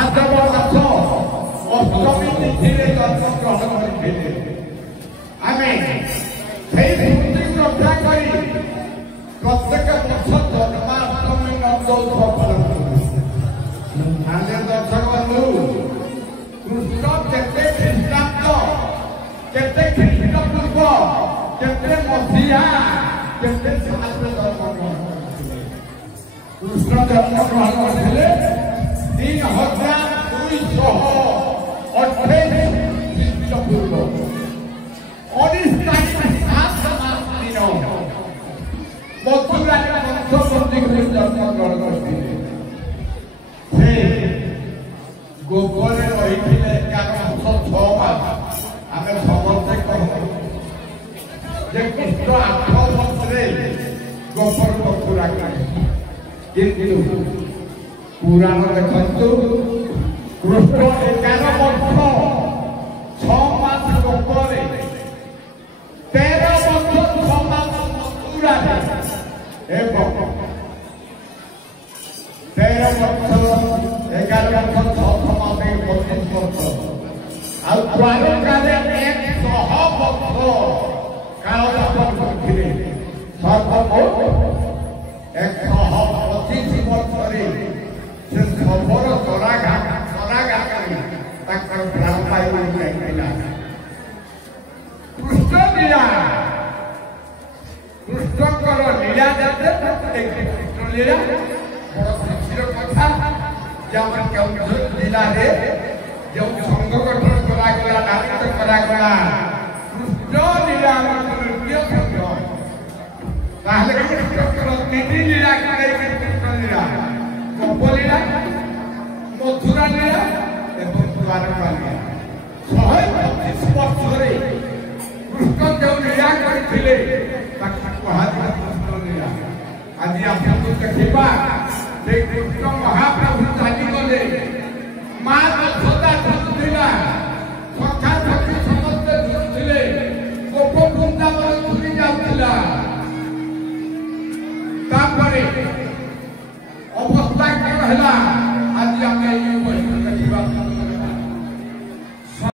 भाद्रव मास अष्टमी तिथि जन्म ग्रहण करते आम से श्रद्धा कर प्रत्येक वर्ष जन्माष्टमी नंदोत्सव पालन दर्शक बंधु कृष्ण केते ख्रीष्टाब्द केते ख्रीष्टपूर्व केते मसीहा केते साल जन्म ग्रहण कृष्ण जन्म ग्रहण करते 3228 ख्रीष्टपूर्व 19 तारीख 7 मास दिन मथुरा पंचपंथी जन्म ग्रहण करते गोपरे रही 11 वर्ष 6 मास आम समस्ते कहूँ कृष्ण 8 वर्ष गोपर मथुरा किंतु पुराण देखु कृष्ण 11 वर्ष 6 मास गोपरे 13 वर्ष 6 मास मथुरा एवं 13 वर्ष 11 वर्ष 6 मास 25 वर्ष आ द्वारका 100 वर्ष कालयापन करते सर्वमोट 125 वर्ष से खबर सराघात प्राण पाइला कृष्ण लीला कृष्णकर लीला जाते कृष्ण लीला बड़ खुशी कथा केन्दुझर जिले में जो संघ गठन करागला नाट्य करागला कृष्ण लीला नृत्य संघ कृष्णकर 3 लीला कृष्ण लीला गोप लीला मथुरा लीला एवं द्वारका लीला 125 वर्ष कृष्ण जो लीला करते कृष्ण लीला आज आप देखा कृष्ण महा